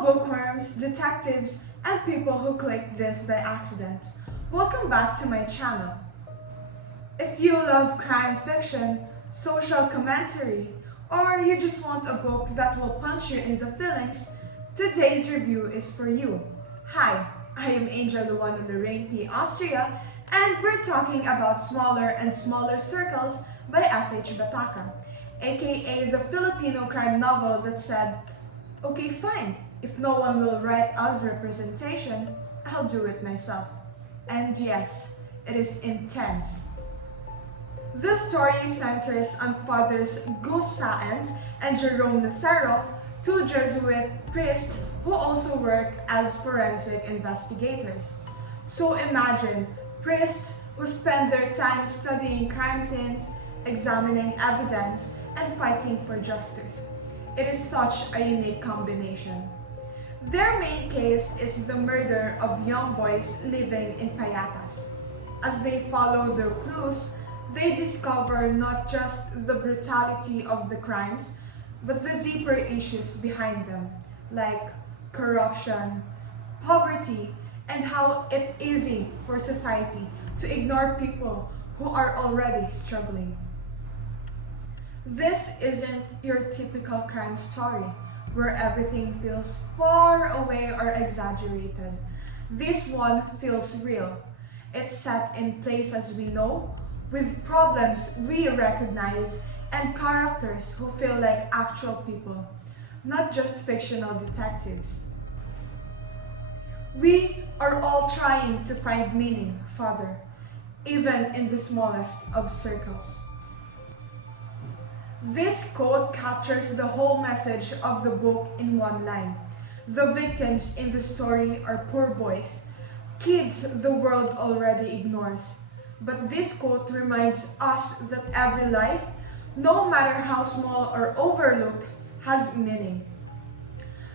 Hello bookworms, detectives, and people who clicked this by accident. Welcome back to my channel. If you love crime fiction, social commentary, or you just want a book that will punch you in the feelings, today's review is for you. Hi, I am Angel Luan in Lorraine P. Austria, and we're talking about Smaller and Smaller Circles by F.H. Bataca, aka the Filipino crime novel that said, "Okay, fine. If no one will write us representation, I'll do it myself." And yes, it is intense. The story centers on fathers Gus Saenz and Jerome Lucero, two Jesuit priests who also work as forensic investigators. So imagine priests who spend their time studying crime scenes, examining evidence, and fighting for justice. It is such a unique combination. Their main case is the murder of young boys living in Payatas. As they follow their clues, they discover not just the brutality of the crimes, but the deeper issues behind them, like corruption, poverty, and how it's easy for society to ignore people who are already struggling. This isn't your typical crime story, where everything feels far away or exaggerated. This one feels real. It's set in places we know, with problems we recognize, and characters who feel like actual people, not just fictional detectives. We are all trying to find meaning, Father, even in the smallest of circles. This quote captures the whole message of the book in one line. The victims in the story are poor boys, kids the world already ignores. But this quote reminds us that every life, no matter how small or overlooked, has meaning.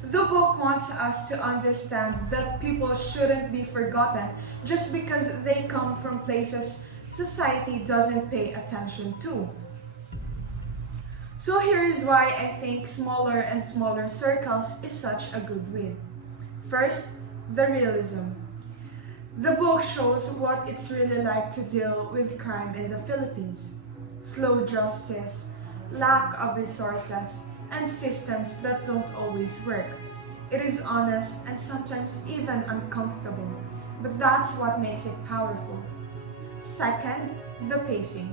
The book wants us to understand that people shouldn't be forgotten just because they come from places society doesn't pay attention to. So here is why I think Smaller and Smaller Circles is such a good read. First, the realism. The book shows what it's really like to deal with crime in the Philippines. Slow justice, lack of resources, and systems that don't always work. It is honest and sometimes even uncomfortable, but that's what makes it powerful. Second, the pacing.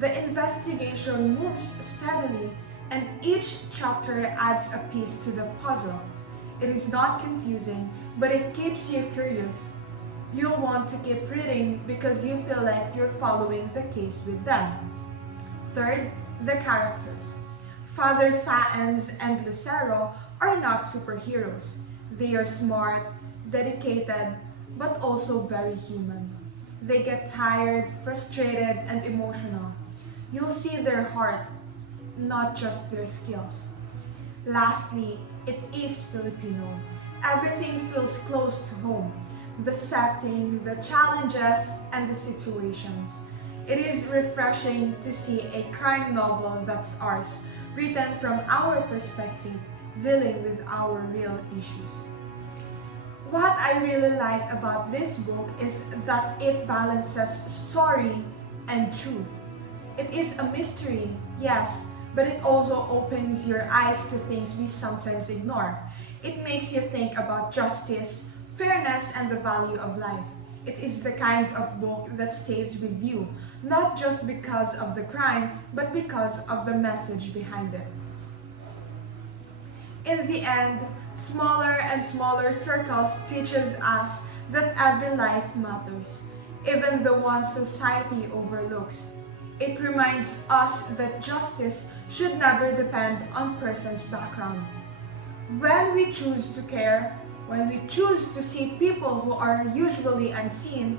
The investigation moves steadily, and each chapter adds a piece to the puzzle. It is not confusing, but it keeps you curious. You'll want to keep reading because you feel like you're following the case with them. Third, the characters. Father Saenz and Lucero are not superheroes. They are smart, dedicated, but also very human. They get tired, frustrated, and emotional. You'll see their heart, not just their skills. Lastly, it is Filipino. Everything feels close to home. The setting, the challenges, and the situations. It is refreshing to see a crime novel that's ours, written from our perspective, dealing with our real issues. What I really like about this book is that it balances story and truth. It is a mystery, yes, but it also opens your eyes to things we sometimes ignore. It makes you think about justice, fairness, and the value of life. It is the kind of book that stays with you, not just because of the crime, but because of the message behind it. In the end, Smaller and Smaller Circles teaches us that every life matters, even the ones society overlooks. It reminds us that justice should never depend on person's background. When we choose to care, when we choose to see people who are usually unseen,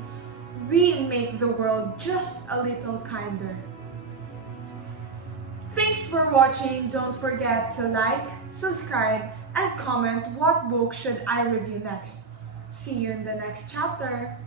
we make the world just a little kinder. Thanks for watching. Don't forget to like, subscribe, and comment what book should I review next. See you in the next chapter.